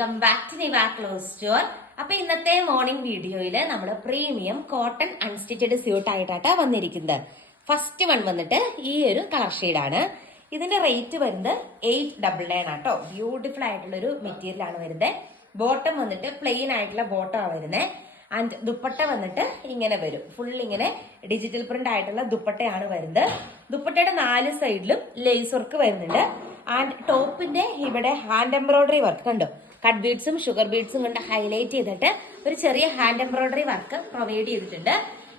Welcome back to Niva clothes store അപ്പൊ ഇന്നത്തെ morning വീഡിയോയിൽ നമ്മൾ പ്രീമിയം കോട്ടൺ അൺസ്റ്റിച്ചഡ് സ്യൂട്ട് ആയിട്ടാണ് വന്നിരിക്കുന്നത്. ഫസ്റ്റ് വൺ വന്നിട്ട് ഈ ഒരു കളർ ഷെയ്ഡാണ് ഇതിന്റെ റേറ്റ് വരുന്നത് എയ്റ്റ് ഡബിൾ നയൻ ആട്ടോ. ബ്യൂട്ടിഫുൾ ആയിട്ടുള്ള ഒരു മെറ്റീരിയൽ ആണ് വരുന്നത് ബോട്ടം വന്നിട്ട് പ്ലെയിൻ ആയിട്ടുള്ള ബോട്ടം ആണ് വരുന്നത് ആൻഡ് ദുപ്പട്ട വന്നിട്ട് ഇങ്ങനെ വരും. ഫുൾ ഇങ്ങനെ ഡിജിറ്റൽ പ്രിന്റ് ആയിട്ടുള്ള ദുപ്പട്ടയാണ് വരുന്നത്. ദുപ്പട്ടയുടെ നാല് സൈഡിലും ലേസ് വർക്ക് വരുന്നുണ്ട്. ആൻഡ് ടോപ്പിന്റെ ഇവിടെ ഹാൻഡ് എംബ്രോയിഡറി വർക്ക് കണ്ടോ? കട്ട് ബീഡ്സും ഷുഗർ ബീഡ്സും കൊണ്ട് ഹൈലൈറ്റ് ചെയ്തിട്ട് ഒരു ചെറിയ ഹാൻഡ് എംബ്രോയിഡറി വർക്ക് പ്രൊവൈഡ് ചെയ്തിട്ടുണ്ട്.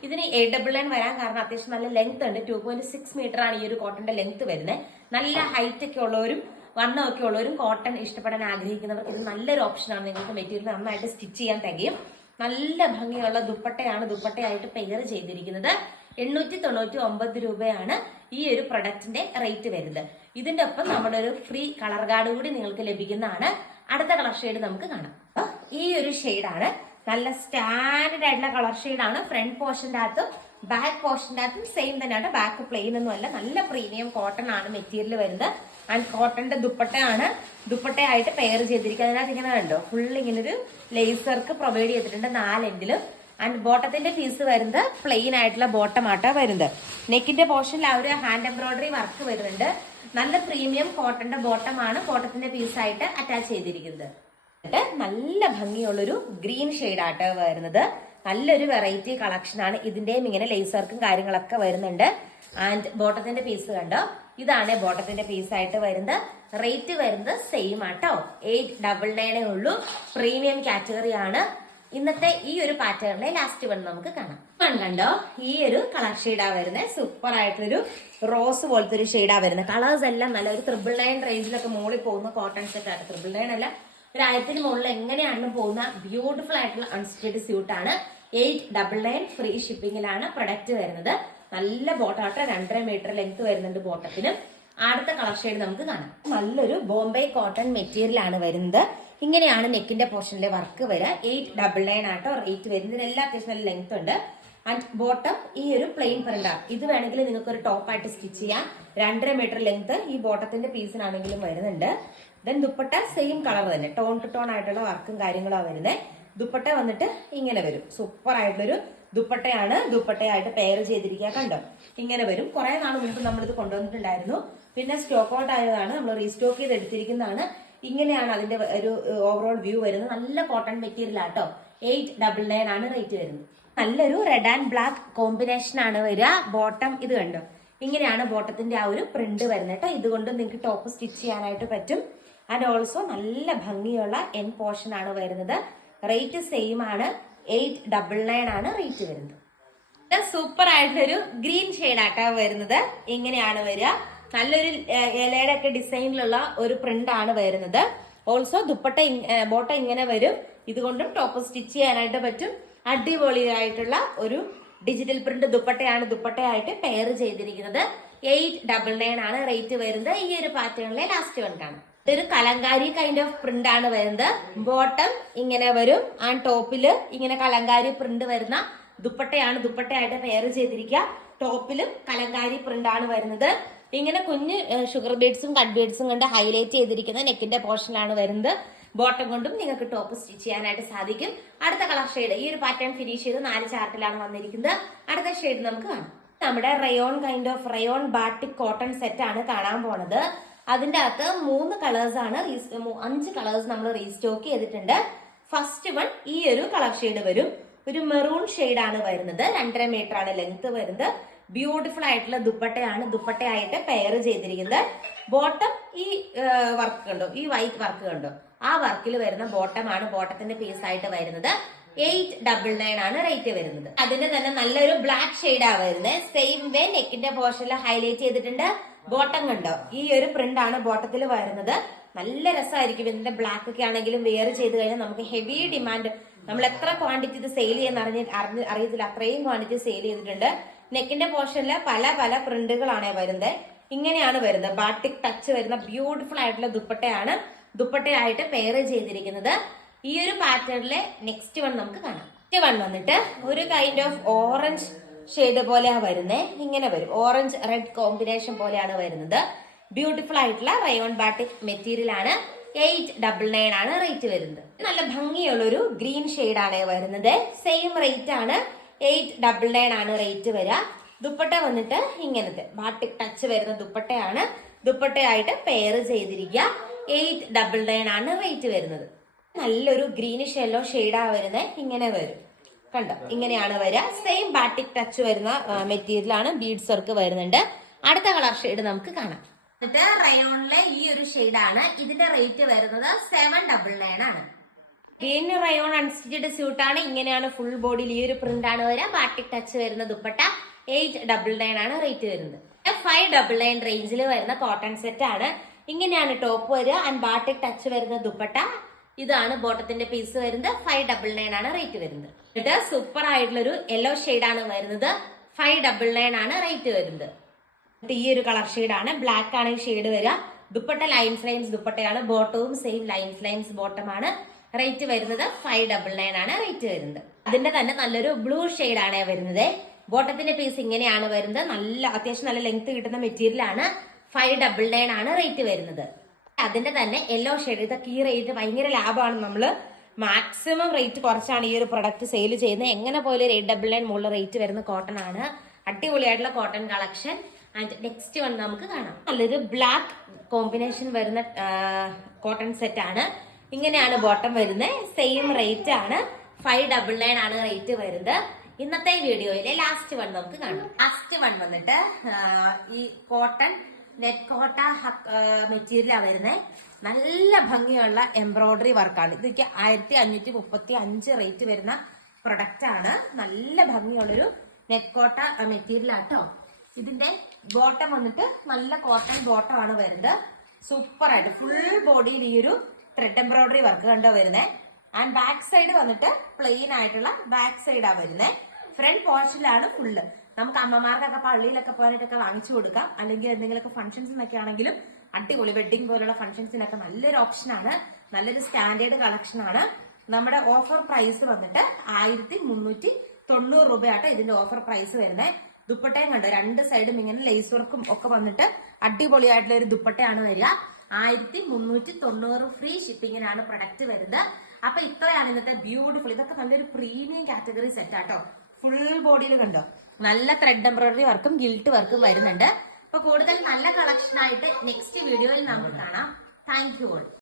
ഇതിന് എ ഡബിൾ ലൈൻ വരാൻ കാരണം അത്യാവശ്യം നല്ല ലെങ്ത് ഉണ്ട്. ടു പോയിന്റ് സിക്സ് മീറ്റർ ആണ് ഈ ഒരു കോട്ടന്റെ ലെങ്ത് വരുന്നത്. നല്ല ഹൈറ്റ് ഒക്കെ ഉള്ളവരും വണ്ണം ഒക്കെ ഉള്ളവരും കോട്ടൺ ഇഷ്ടപ്പെടാൻ ആഗ്രഹിക്കുന്നവർക്ക് ഇത് നല്ലൊരു ഓപ്ഷനാണ് നിങ്ങൾക്ക് മെറ്റീരിയൽ നന്നായിട്ട് സ്റ്റിച്ച് ചെയ്യാൻ തികയും. നല്ല ഭംഗിയുള്ള ദുപ്പട്ടയാണ് ദുപ്പട്ടയായിട്ട് പെയർ ചെയ്തിരിക്കുന്നത്. എണ്ണൂറ്റി തൊണ്ണൂറ്റി ഒമ്പത് രൂപയാണ് ഈ ഒരു പ്രൊഡക്റ്റിന്റെ റേറ്റ് വരുന്നത്. ഇതിന്റെ ഒപ്പം നമ്മുടെ ഒരു ഫ്രീ കളർ കാർഡ് കൂടി നിങ്ങൾക്ക് ലഭിക്കുന്നതാണ്. അടുത്ത കളർ ഷെയ്ഡ് നമുക്ക് കാണാം. ഈ ഒരു ഷെയ്ഡാണ് നല്ല സ്റ്റാൻഡേർഡ് ആയിട്ടുള്ള കളർ ഷെയ്ഡാണ് ഫ്രണ്ട് പോർഷന്റെ അകത്തും ബാക്ക് പോർഷന്റെ അകത്തും സെയിം തന്നെയാണ്. ബാക്ക് പ്ലെയിൻ ഒന്നും അല്ല. നല്ല പ്രീമിയം കോട്ടൺ ആണ് മെറ്റീരിയൽ വരുന്നത്. ആൻഡ് കോട്ടന്റെ ദുപ്പട്ടയാണ്. ദുപ്പട്ടയായിട്ട് പെയർ ചെയ്തിരിക്കുക അതിനകത്ത് ഇങ്ങനെ കണ്ടോ? ഫുൾ ഇങ്ങനെ ഒരു ലേസർക്ക് പ്രൊവൈഡ് ചെയ്തിട്ടുണ്ട് നാലെങ്കിലും ആൻഡ് ബോട്ടത്തിന്റെ പീസ് വരുന്നത് പ്ലെയിൻ ആയിട്ടുള്ള ബോട്ടം ആട്ടാണ് വരുന്നത്. നെക്കിന്റെ പോർഷനിൽ ആ ഒരു ഹാൻഡ് എംബ്രോയിഡറി വർക്ക് വരുന്നുണ്ട്. നല്ല പ്രീമിയം കോട്ടന്റെ ബോട്ടം ആണ് കോട്ടത്തിന്റെ പീസായിട്ട് അറ്റാച്ച് ചെയ്തിരിക്കുന്നത്. എന്നിട്ട് നല്ല ഭംഗിയുള്ളൊരു ഗ്രീൻ ഷെയ്ഡായിട്ട് വരുന്നത്. നല്ലൊരു വെറൈറ്റി കളക്ഷൻ ആണ്. ഇതിന്റെയും ഇങ്ങനെ ലേസ് വർക്കും കാര്യങ്ങളൊക്കെ വരുന്നുണ്ട്. ആൻഡ് ബോട്ടത്തിന്റെ പീസ് കണ്ടോ? ഇതാണ് ബോട്ടത്തിന്റെ പീസ് ആയിട്ട് വരുന്നത്. റേറ്റ് വരുന്നത് സെയിം ആട്ടോ. എയ്റ്റ് ഡബിൾ നയനേ ഉള്ളൂ. പ്രീമിയം കാറ്റഗറി ആണ്. ഇന്നത്തെ ഈ ഒരു പാറ്റേണിലെ ലാസ്റ്റ് വൺ നമുക്ക് കാണാം. കണ്ടോ? ഈ ഒരു കളർ ഷെയ്ഡാ വരുന്നത്. സൂപ്പർ ആയിട്ടൊരു റോസ് പോലത്തെ ഒരു ഷെയ്ഡാ വരുന്നത് കളേഴ്സ് എല്ലാം നല്ല ഒരു ത്രിബിൾ നയൻ റേഞ്ചിലൊക്കെ മുകളിൽ പോകുന്ന കോട്ടൺ സെറ്റ് ആണ്. ത്രിബിൾ നയൻ അല്ല. ഒരു ആയിരത്തിന് മുകളിൽ എങ്ങനെയാണ് പോകുന്ന ബ്യൂട്ടിഫുൾ ആയിട്ടുള്ള അൺസ്റ്റിഡ് സ്യൂട്ട് ആണ്. എയ്റ്റ് ഡബിൾ നയൻ ഫ്രീ ഷിപ്പിംഗിലാണ് പ്രൊഡക്റ്റ് വരുന്നത്. നല്ല ബോട്ടാട്ടോ രണ്ടര മീറ്റർ ലെങ്ത് വരുന്നുണ്ട് ബോട്ടത്തിന് അടുത്ത കളർ ഷെയ്ഡ് നമുക്ക് കാണാം. നല്ലൊരു ബോംബെ കോട്ടൺ മെറ്റീരിയൽ ആണ് വരുന്നത്. ഇങ്ങനെയാണ് നെക്കിന്റെ പോർഷനിലെ വർക്ക് വരിക എയ്റ്റ് ഡബിൾ നയൻ ആട്ടോ റേറ്റ് വരുന്നതിന് എല്ലാ അത്യാവശ്യം നല്ല ലെങ്ത് ഉണ്ട്. ആൻഡ് ബോട്ടം ഈ ഒരു പ്ലെയിൻ പ്രിന്റ് ആണ്. ഇത് വേണമെങ്കിൽ നിങ്ങൾക്ക് ഒരു ടോപ്പായിട്ട് സ്റ്റിച്ച് ചെയ്യാം. രണ്ടര മീറ്റർ ലെങ്ത് ഈ ബോട്ടത്തിന്റെ പീസിനാണെങ്കിലും വരുന്നുണ്ട്. ദെൻ ദുപ്പട്ട സെയിം കളർ തന്നെ. ടോൺ ടു ടോൺ ആയിട്ടുള്ള വർക്കും കാര്യങ്ങളാണ് വരുന്നത് ദുപ്പട്ട വന്നിട്ട് ഇങ്ങനെ വരും. സൂപ്പർ ആയിട്ടുള്ളൊരു ദുപ്പട്ടയാണ്. ദുപ്പട്ടയായിട്ട് പെയർ ചെയ്തിരിക്കുക. കണ്ടോ? ഇങ്ങനെ വരും. കുറെ നാൾ മുൻപ് നമ്മളിത് കൊണ്ടുവന്നിട്ടുണ്ടായിരുന്നു. പിന്നെ സ്റ്റോക്ക് ഔട്ട് ആയതാണ്. നമ്മൾ റീസ്റ്റോക്ക് ചെയ്ത് എടുത്തിരിക്കുന്നതാണ്. ഇങ്ങനെയാണ് അതിന്റെ ഒരു ഓവറോൾ വ്യൂ വരുന്നത്. നല്ല കോട്ടൺ മെറ്റീരിയൽ ആട്ടോ എയ്റ്റ് ഡബിൾ നയൻ ആണ് റേറ്റ് വരുന്നത്. നല്ലൊരു റെഡ് ആൻഡ് ബ്ലാക്ക് കോമ്പിനേഷൻ ആണ് വരിക. ബോട്ടം ഇത് കണ്ടോ? ഇങ്ങനെയാണ് ബോട്ടത്തിന്റെ ആ ഒരു പ്രിന്റ് വരുന്നത് കേട്ടോ. ഇതുകൊണ്ട് നിങ്ങൾക്ക് ടോപ്പ് സ്റ്റിച്ച് ചെയ്യാനായിട്ട് പറ്റും. ആൻഡ് ഓൾസോ നല്ല ഭംഗിയുള്ള എൻ പോർഷൻ ആണ് വരുന്നത്. റേറ്റ് സെയിം ആണ്. എയ്റ്റ് ഡബിൾ നയൻ ആണ് റേറ്റ് വരുന്നത്. സൂപ്പർ ആയിട്ടൊരു ഗ്രീൻ ഷെയ്ഡ് വരുന്നത്. ഇങ്ങനെയാണ് വരിക. നല്ലൊരു ഇലയുടെ ഒക്കെ ഡിസൈനിലുള്ള ഒരു പ്രിന്റ് ആണ് വരുന്നത്. ഓൾസോ ദുപ്പട്ട ബോട്ട ഇങ്ങനെ വരും. ഇതുകൊണ്ടും ടോപ്പ് സ്റ്റിച്ച് ചെയ്യാനായിട്ട് പറ്റും. അടിപൊളിയായിട്ടുള്ള ഒരു ഡിജിറ്റൽ പ്രിന്റ് ദുപ്പട്ടയാണ് ദുപ്പട്ടയായിട്ട് പെയർ ചെയ്തിരിക്കുന്നത്. എയ്റ്റ് ഡബിൾ നയൻ ആണ് റേറ്റ് വരുന്നത്. ഈ ഒരു പാറ്റേണിലെ ലാസ്റ്റ് വൺ കാണാം. ഇതൊരു കലങ്കാരി കൈൻഡ് ഓഫ് പ്രിന്റ് ആണ് വരുന്നത്. ബോട്ടം ഇങ്ങനെ വരും. ആ ടോപ്പിൽ ഇങ്ങനെ കലങ്കാരി പ്രിന്റ് വരുന്ന ദുപ്പട്ടയാണ് ദുപ്പട്ടയായിട്ട് പെയർ ചെയ്തിരിക്കുക. ടോപ്പിലും കലങ്കാരി പ്രിന്റ് ആണ് വരുന്നത്. ഇങ്ങനെ കുഞ്ഞ് ഷുഗർ ബീഡ്സും കട്ട് ബീഡ്സും കണ്ട് ഹൈലൈറ്റ് ചെയ്തിരിക്കുന്ന നെക്കിന്റെ പോർഷനിലാണ് വരുന്നത്. ബോട്ടം കൊണ്ടും നിങ്ങൾക്ക് ടോപ്പ് സ്റ്റിച്ച് ചെയ്യാനായിട്ട് സാധിക്കും. അടുത്ത കളർ ഷെയ്ഡ് ഈ ഒരു പാറ്റേൺ ഫിനിഷ് ചെയ്ത് നാല് ചാർട്ടിലാണ് വന്നിരിക്കുന്നത്. അടുത്ത ഷെയ്ഡ് നമുക്ക് കാണാം. നമ്മുടെ rayon kind of rayon batik cotton set ആണ് കാണാൻ പോണത്. അതിന്റെ അകത്ത് മൂന്ന് കളേഴ്സ് ആണ് അഞ്ച് കളേഴ്സ് നമ്മൾ റീസ്റ്റോക്ക് ചെയ്തിട്ടുണ്ട്. ഫസ്റ്റ് വൺ ഈ ഒരു കളർ ഷെയ്ഡ് വരും. ഒരു മെറൂൺ ആണ് വരുന്നത്. രണ്ടര മീറ്റർ ആണ് ലെങ്ത് വരുന്നത്. ബ്യൂട്ടിഫുൾ ആയിട്ടുള്ള ദുപ്പട്ടയാണ് ദുപ്പട്ടയായിട്ട് പെയർ ചെയ്തിരിക്കുന്നത്. ബോട്ടം ഈ വർക്ക് കണ്ടോ? ഈ വൈറ്റ് വർക്ക് കണ്ടോ? ആ വർക്കിൽ വരുന്ന ബോട്ടമാണ് ബോട്ടത്തിന്റെ പീസ് ആയിട്ട് വരുന്നത്. എയ്റ്റ് ഡബിൾ നയൻ ആണ് റേറ്റ് വരുന്നത്. അതിന്റെ തന്നെ നല്ലൊരു ബ്ലാക്ക് ആണ് വരുന്നത് സെയിം വേ നെക്കിന്റെ പോർഷനിൽ ഹൈലൈറ്റ് ചെയ്തിട്ടുണ്ട്. ബോട്ടം കണ്ടോ? ഈ ഒരു പ്രിന്റ് ആണ് ബോട്ടത്തിൽ വരുന്നത്. നല്ല രസമായിരിക്കും ഇതിന്റെ ബ്ലാക്ക് ഒക്കെ ആണെങ്കിലും വെയർ ചെയ്ത് കഴിഞ്ഞാൽ നമുക്ക് ഹെവി ഡിമാൻഡ് നമ്മൾ എത്ര ക്വാണ്ടിറ്റി ഇത് സെയിൽ ചെയ്യുന്ന അറിഞ്ഞ അറിഞ്ഞ് അറിയത്തില്ല. അത്രയും ക്വാണ്ടിറ്റി സെയിൽ ചെയ്തിട്ടുണ്ട്. നെക്കിന്റെ പോർഷനിൽ പല പല പ്രിന്റുകളാണ് വരുന്നത് ഇങ്ങനെയാണ് വരുന്നത്. ബാട്ടിക് ടച്ച് വരുന്ന ബ്യൂട്ടിഫുൾ ആയിട്ടുള്ള ദുപ്പട്ടയാണ് ദുപ്പട്ടയായിട്ട് പെയർ ചെയ്തിരിക്കുന്നത്. ഈ ഒരു പാറ്റേണിലെ നെക്സ്റ്റ് വൺ നമുക്ക് കാണാം. നെക്സ്റ്റ് വൺ വന്നിട്ട് ഒരു കൈൻഡ് ഓഫ് ഓറഞ്ച് ഷെയ്ഡ് പോലെയാണ് വരുന്നത് ഇങ്ങനെ വരും. ഓറഞ്ച് റെഡ് കോമ്പിനേഷൻ പോലെയാണ് വരുന്നത്. ബ്യൂട്ടിഫുൾ ആയിട്ടുള്ള റയോൺ ബാട്ടിക് മെറ്റീരിയൽ ആണ്. എയ്റ്റ് ഡബിൾ നയൻ ആണ് റേറ്റ് വരുന്നത്. നല്ല ഭംഗിയുള്ള ഒരു ഗ്രീൻ ആണ് വരുന്നത്. സെയിം റേറ്റ് ആണ്. എയ്റ്റ് ഡബിൾ നയൻ ആണ് റേറ്റ് വരിക. ദുപ്പട്ട വന്നിട്ട് ഇങ്ങനത്തെ ബാട്ടിക് ടച്ച് വരുന്ന ദുപ്പട്ടയാണ്. ദുപ്പട്ടയായിട്ട് പെയർ ചെയ്തിരിക്കുക. എയ്റ്റ് ഡബിൾ നയൻ ആണ് റേറ്റ് വരുന്നത്. നല്ലൊരു ഗ്രീനിഷ് യെല്ലോ ഷെയ്ഡാ വരുന്നത് ഇങ്ങനെ വരും. കണ്ടോ? ഇങ്ങനെയാണ് വരിക. സെയിം ബാട്ടിക് ടച്ച് വരുന്ന മെറ്റീരിയലാണ് ബീഡ്സ് വർക്ക് വരുന്നുണ്ട്. അടുത്ത കളർ ഷെയ്ഡ് നമുക്ക് കാണാം. എന്നിട്ട് റയോണിലെ ഈ ഒരു ആണ് ഇതിന്റെ റേറ്റ് വരുന്നത് സെവൻ ഡബിൾ നയൻ ആണ്. ഗ്രീൻ റയോൺ അൺസ്റ്റിച്ചഡ് സ്യൂട്ട് ആണ് ഇങ്ങനെയാണ് ഫുൾ ബോഡിയിൽ ഈ ഒരു പ്രിന്റ് ആണ് വരിക. ബാട്ടിക് ടച്ച് വരുന്ന ദുപ്പട്ട എയ്റ്റ് ഡബിൾ നയൻ ആണ് റേറ്റ് വരുന്നത്. ഫൈവ് ഡബിൾ നയൻ റേഞ്ചിൽ വരുന്ന കോട്ടൺ സെറ്റ് ആണ്. ഇങ്ങനെയാണ് ടോപ്പ് വരിക. ആൻഡ് ബാട്ടിക് ടച്ച് വരുന്ന ദുപ്പട്ട ഇതാണ് ബോട്ടത്തിന്റെ പീസ് വരുന്നത്. ഫൈവ് ഡബിൾ നയൻ ആണ് റേറ്റ് വരുന്നത്. ഇത് സൂപ്പർ ആയിട്ടുള്ള ഒരു യെല്ലോ ആണ് വരുന്നത്. ഫൈവ് ഡബിൾ നയൻ ആണ് റേറ്റ് വരുന്നത്. എന്നിട്ട് ഈ ഒരു കളർ ആണ്. ബ്ലാക്ക് ആണ് ഷെയ്ഡ് വരിക. ദുപ്പട്ട ലൈൻസ് ലൈൻസ് ദുപ്പട്ടയാണ്. ബോട്ടവും സെയിം ലൈൻസ് ലൈൻസ് ബോട്ടമാണ് റേറ്റ് വരുന്നത് ഫൈവ് ഡബിൾ നയൻ ആണ് റേറ്റ് വരുന്നത്. അതിന്റെ തന്നെ നല്ലൊരു ബ്ലൂ ആണ് വരുന്നത്. ബോട്ടത്തിന്റെ പീസ് ഇങ്ങനെയാണ് വരുന്നത്. നല്ല അത്യാവശ്യം നല്ല ലെങ്ത് കിട്ടുന്ന മെറ്റീരിയൽ ആണ്. ഫൈവ് ഡബിൾ നയൻ ആണ് റേറ്റ് വരുന്നത്. അതിന്റെ തന്നെ യെല്ലോ ഷെയ്ഡ് ഇതൊക്കെ ഈ റേറ്റ് ഭയങ്കര ലാഭമാണ് നമ്മൾ മാക്സിമം റേറ്റ് കുറച്ചാണ് ഈ ഒരു പ്രൊഡക്റ്റ് സെയിൽ ചെയ്യുന്നത്. എങ്ങനെ പോലും ഒരു എയ്റ്റ് ഡബിൾ നയൻ മുകളിൽ റേറ്റ് വരുന്ന കോട്ടൺ ആണ്. അടിപൊളിയായിട്ടുള്ള cotton collection and next one നമുക്ക് കാണാം. നല്ലൊരു ബ്ലാക്ക് കോമ്പിനേഷൻ വരുന്ന കോട്ടൺ സെറ്റ് ആണ്. ഇങ്ങനെയാണ് ബോട്ടം വരുന്നത് സെയിം റേറ്റ് ആണ്. ഫൈവ് ഡബിൾ നയൻ ആണ് റേറ്റ് വരുന്നത്. ഇന്നത്തെ വീഡിയോയിലെ ലാസ്റ്റ് വൺ നമുക്ക് കാണാം. ലാസ്റ്റ് വൺ വന്നിട്ട് ഈ കോട്ടൺ നെറ്റ് കോട്ട മെറ്റീരിയലാണ് വരുന്നത് നല്ല ഭംഗിയുള്ള എംബ്രോയിഡറി വർക്കാണ് ഇതൊക്കെ ആയിരത്തി അഞ്ഞൂറ്റി മുപ്പത്തി അഞ്ച് റേറ്റ് വരുന്ന പ്രൊഡക്റ്റ് ആണ്. നല്ല ഭംഗിയുള്ളൊരു നെറ്റ് കോട്ട മെറ്റീരിയൽ ആട്ടോ ഇതിന്റെ ബോട്ടം വന്നിട്ട് നല്ല കോട്ടൺ ബോട്ടം ആണ് വരുന്നത്. സൂപ്പർ ആയിട്ട്. ഫുൾ ബോഡിയിൽ ഈ ഒരു ത്രെഡ് എംബ്രോയിഡറി വർക്ക് കണ്ടോ വരുന്നത് ആൻഡ് ബാക്ക് സൈഡ് വന്നിട്ട് പ്ലെയിൻ ആയിട്ടുള്ള ബാക്ക് സൈഡാ വരുന്നത് ഫ്രണ്ട് പോർഷനിലാണ് ഫുള്ള് നമുക്ക് അമ്മമാർക്കൊക്കെ പള്ളിയിലൊക്കെ പോകാനായിട്ടൊക്കെ വാങ്ങിച്ചു കൊടുക്കാം. അല്ലെങ്കിൽ എന്തെങ്കിലുമൊക്കെ ഫംഗ്ഷൻസിനൊക്കെ ആണെങ്കിലും അടിപൊളി വെഡിങ് പോലുള്ള ഫംഗ്ഷൻസിനൊക്കെ നല്ലൊരു ഓപ്ഷനാണ് നല്ലൊരു സ്റ്റാൻഡേർഡ് കളക്ഷൻ ആണ്. നമ്മുടെ ഓഫർ പ്രൈസ് വന്നിട്ട് ആയിരത്തി മുന്നൂറ്റി തൊണ്ണൂറ് രൂപയാട്ടോ ഇതിന്റെ ഓഫർ പ്രൈസ് വരുന്നത് ദുപ്പട്ടയും കണ്ടോ? രണ്ട് സൈഡും ഇങ്ങനെ ലേസ് വർക്കും ഒക്കെ വന്നിട്ട് അടിപൊളിയായിട്ടുള്ള ഒരു ദുപ്പട്ടയാണ് വരിക. ആയിരത്തി മുന്നൂറ്റി തൊണ്ണൂറ് ഫ്രീ ഷിപ്പിങ്ങിനാണ് പ്രൊഡക്റ്റ് വരുന്നത്. അപ്പൊ ഇത്രയാണ് ഇന്നത്തെ ബ്യൂട്ടിഫുൾ ഇതൊക്കെ നല്ലൊരു പ്രീമിയം കാറ്റഗറി സെറ്റ് ആട്ടോ. ഫുൾ ബോഡിയിൽ കണ്ടോ? നല്ല ത്രെഡ് എംബ്രോയിഡറി വർക്കും ഗിൽട്ട് വർക്കും വരുന്നുണ്ട്. അപ്പൊ കൂടുതൽ നല്ല കളക്ഷൻ ആയിട്ട് നെക്സ്റ്റ് വീഡിയോയിൽ നമുക്ക് കാണാം. Thank you all